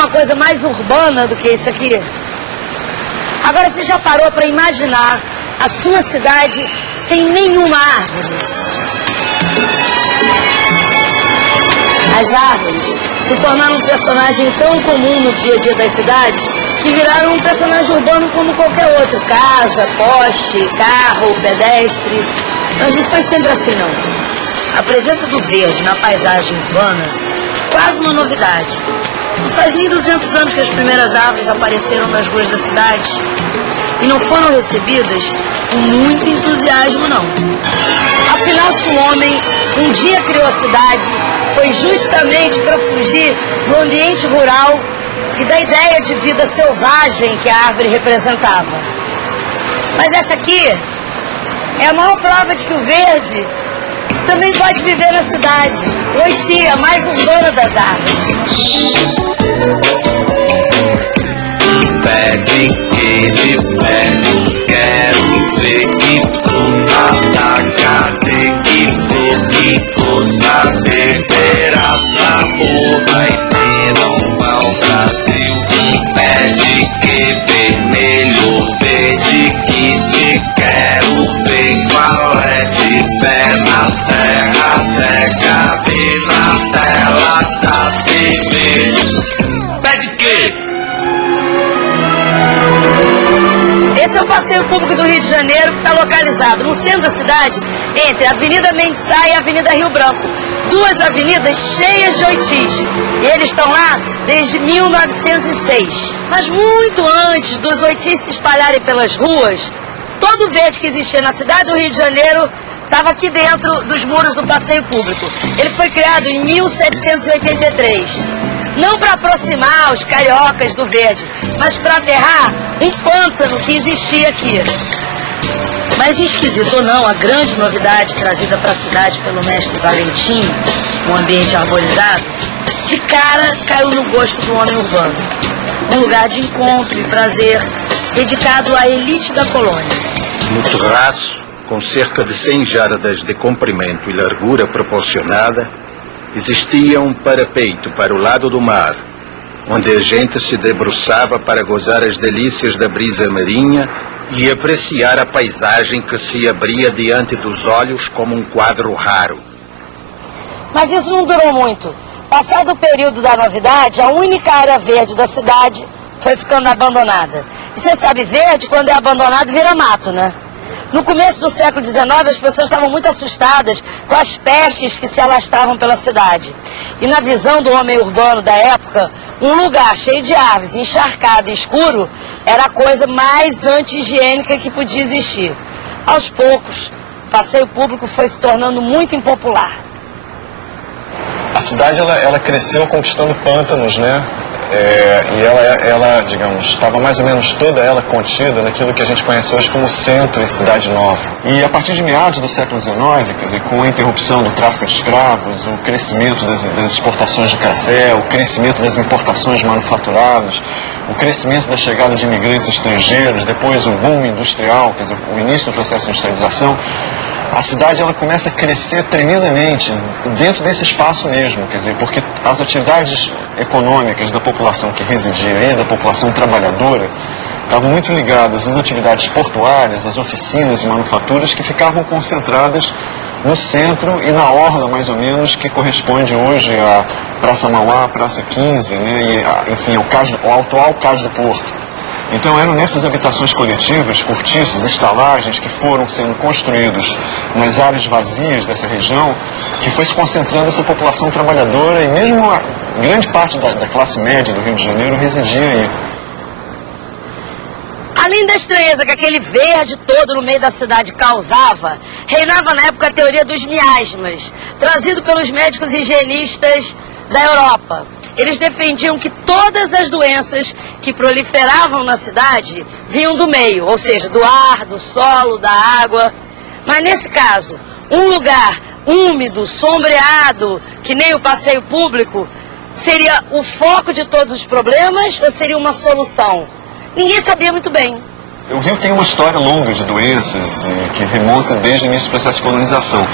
alguma coisa mais urbana do que isso aqui? Agora, você já parou para imaginar a sua cidade sem nenhuma árvore? As árvores se tornaram um personagem tão comum no dia a dia das cidades que viraram um personagem urbano como qualquer outro. Casa, poste, carro, pedestre. Mas não foi sempre assim, não. A presença do verde na paisagem urbana é quase uma novidade. Não faz nem 200 anos que as primeiras árvores apareceram nas ruas da cidade e não foram recebidas com muito entusiasmo, não. Afinal, se o homem um dia criou a cidade, foi justamente para fugir do ambiente rural e da ideia de vida selvagem que a árvore representava. Mas essa aqui é a maior prova de que o verde também pode viver na cidade. Oi, tia, mais urbana das árvores. Pede que de perto quero ver que fruta da casa que ficou saber terá sabor, vai ter um pau Brasil. Pede que vermelho, verde que te quero ver qual é de pé na terra, até caber na tela da TV. Pede que esse é o passeio público do Rio de Janeiro, que está localizado no centro da cidade, entre a Avenida Mendes Sá e a Avenida Rio Branco. Duas avenidas cheias de oitis. E eles estão lá desde 1906. Mas muito antes dos oitis se espalharem pelas ruas, todo o verde que existia na cidade do Rio de Janeiro estava aqui dentro dos muros do passeio público. Ele foi criado em 1783. Não para aproximar os cariocas do verde, mas para aterrar um pântano que existia aqui. Mas esquisito ou não, a grande novidade trazida para a cidade pelo mestre Valentim, um ambiente arborizado, de cara caiu no gosto do homem urbano. Um lugar de encontro e prazer, dedicado à elite da colônia. No terraço, com cerca de 100 jardas de comprimento e largura proporcionada, existia um parapeito para o lado do mar, onde a gente se debruçava para gozar as delícias da brisa marinha e apreciar a paisagem que se abria diante dos olhos como um quadro raro. Mas isso não durou muito. Passado o período da novidade, a única área verde da cidade foi ficando abandonada. E você sabe, verde, quando é abandonado, vira mato, né? No começo do século XIX, as pessoas estavam muito assustadas com as pestes que se alastravam pela cidade. E na visão do homem urbano da época, um lugar cheio de árvores, encharcado e escuro, era a coisa mais anti-higiênica que podia existir. Aos poucos, o passeio público foi se tornando muito impopular. A cidade ela cresceu conquistando pântanos, né? E ela, digamos, estava mais ou menos toda ela contida naquilo que a gente conhece hoje como centro e cidade nova. E a partir de meados do século XIX, quer dizer, com a interrupção do tráfico de escravos, o crescimento das exportações de café, o crescimento das importações manufaturadas, o crescimento da chegada de imigrantes estrangeiros, depois o boom industrial, quer dizer, o início do processo de industrialização, a cidade ela começa a crescer tremendamente dentro desse espaço mesmo, quer dizer, porque as atividades econômicas da população que residia aí, da população trabalhadora, estavam muito ligadas às atividades portuárias, às oficinas e manufaturas que ficavam concentradas no centro e na orla, mais ou menos, que corresponde hoje à Praça Mauá, Praça 15, né, e, enfim, ao atual Cais do Porto. Então eram nessas habitações coletivas, cortiços, estalagens que foram sendo construídos nas áreas vazias dessa região, que foi se concentrando essa população trabalhadora e mesmo a grande parte da classe média do Rio de Janeiro residia aí. Além da estranheza que aquele verde todo no meio da cidade causava, reinava na época a teoria dos miasmas, trazido pelos médicos higienistas da Europa. Eles defendiam que todas as doenças que proliferavam na cidade vinham do meio, ou seja, do ar, do solo, da água. Mas nesse caso, um lugar úmido, sombreado, que nem o passeio público, seria o foco de todos os problemas ou seria uma solução? Ninguém sabia muito bem. O Rio tem uma história longa de doenças que remonta desde o início do processo de colonização.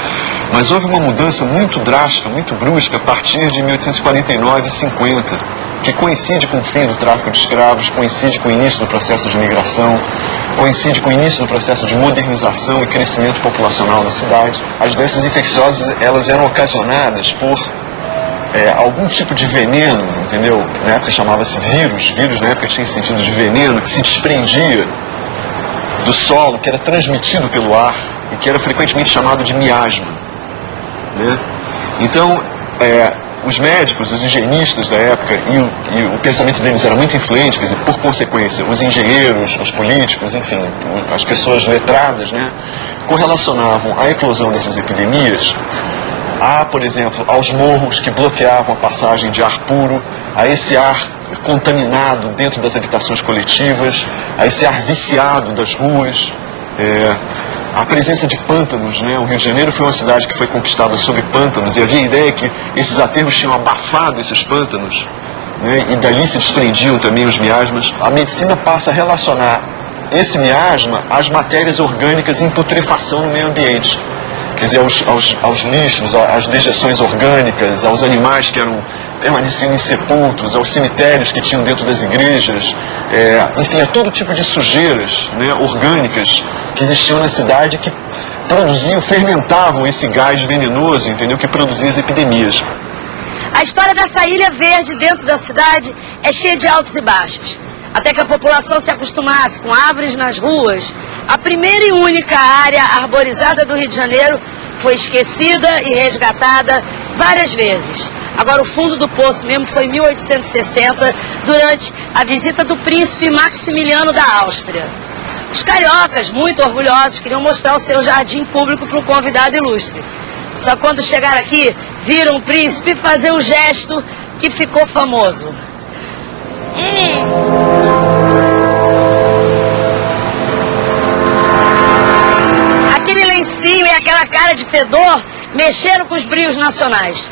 Mas houve uma mudança muito drástica, muito brusca, a partir de 1849 e 50. que coincide com o fim do tráfico de escravos, coincide com o início do processo de migração, coincide com o início do processo de modernização e crescimento populacional da cidade. As doenças infecciosas, elas eram ocasionadas por algum tipo de veneno, entendeu? Na época chamava-se vírus na época tinha sentido de veneno, que se desprendia do solo, que era transmitido pelo ar e que era frequentemente chamado de miasma, né? Então, os médicos, os higienistas da época, e o pensamento deles era muito influente, quer dizer, por consequência, os engenheiros, os políticos, enfim, as pessoas letradas, né, correlacionavam a eclosão dessas epidemias por exemplo, aos morros que bloqueavam a passagem de ar puro, a esse ar contaminado dentro das habitações coletivas, a esse ar viciado das ruas, a presença de pântanos, né? O Rio de Janeiro foi uma cidade que foi conquistada sob pântanos e havia a ideia que esses aterros tinham abafado esses pântanos, né? E dali se desprendiam também os miasmas. A medicina passa a relacionar esse miasma às matérias orgânicas em putrefação no meio ambiente. Quer dizer, aos lixos, às dejeções orgânicas, aos animais que permaneciam insepultos, aos cemitérios que tinham dentro das igrejas, enfim, a todo tipo de sujeiras, né, orgânicas que existiam na cidade que produziam, fermentavam esse gás venenoso, entendeu, que produzia as epidemias. A história dessa ilha verde dentro da cidade é cheia de altos e baixos. Até que a população se acostumasse com árvores nas ruas, a primeira e única área arborizada do Rio de Janeiro foi esquecida e resgatada várias vezes. Agora, o fundo do poço mesmo foi em 1860, durante a visita do príncipe Maximiliano da Áustria. Os cariocas, muito orgulhosos, queriam mostrar o seu jardim público para um convidado ilustre. Só que quando chegaram aqui, viram o príncipe fazer o gesto que ficou famoso. Aquele lencinho e aquela cara de fedor mexeram com os brios nacionais.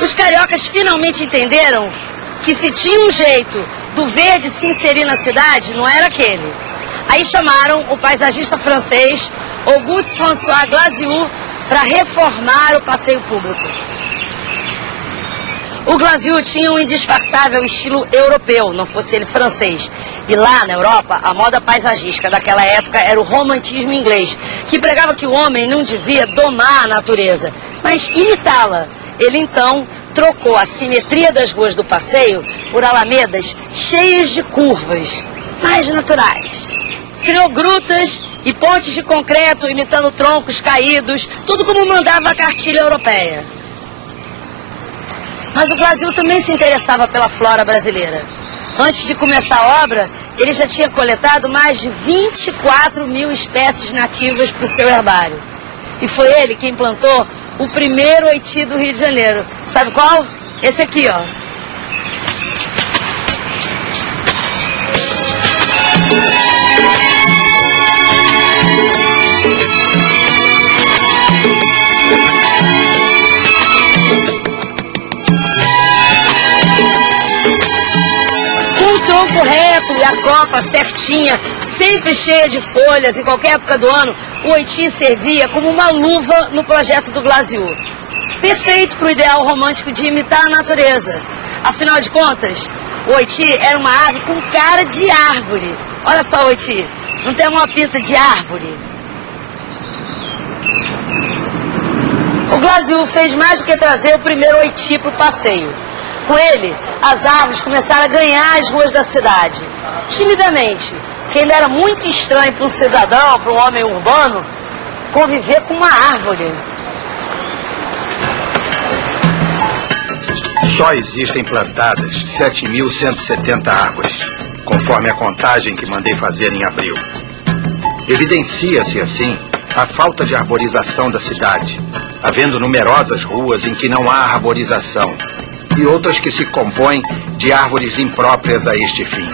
Os cariocas finalmente entenderam que se tinha um jeito do verde se inserir na cidade, não era aquele. Aí chamaram o paisagista francês Auguste François Glasiou para reformar o passeio público. O Glasiou tinha um indisfarçável estilo europeu, não fosse ele francês. E lá na Europa, a moda paisagística daquela época era o romantismo inglês, que pregava que o homem não devia domar a natureza, mas imitá-la. Ele então trocou a simetria das ruas do passeio por alamedas cheias de curvas, mais naturais. Criou grutas e pontes de concreto imitando troncos caídos, tudo como mandava a cartilha europeia. Mas o Glasiou também se interessava pela flora brasileira. Antes de começar a obra, ele já tinha coletado mais de 24 mil espécies nativas para o seu herbário. E foi ele quem plantou o primeiro oiti do Rio de Janeiro. Sabe qual? Esse aqui, ó. Reto e a copa certinha, sempre cheia de folhas, em qualquer época do ano, o oiti servia como uma luva no projeto do Glasiou. Perfeito para o ideal romântico de imitar a natureza. Afinal de contas, o oiti era uma ave com cara de árvore. Olha só o oiti, não tem uma pinta de árvore. O Glasiou fez mais do que trazer o primeiro oiti para o passeio. Com ele, as árvores começaram a ganhar as ruas da cidade. Timidamente, que ainda era muito estranho para um cidadão, para um homem urbano, conviver com uma árvore. Só existem plantadas 7.170 árvores, conforme a contagem que mandei fazer em abril. Evidencia-se, assim, a falta de arborização da cidade, havendo numerosas ruas em que não há arborização, e outras que se compõem de árvores impróprias a este fim.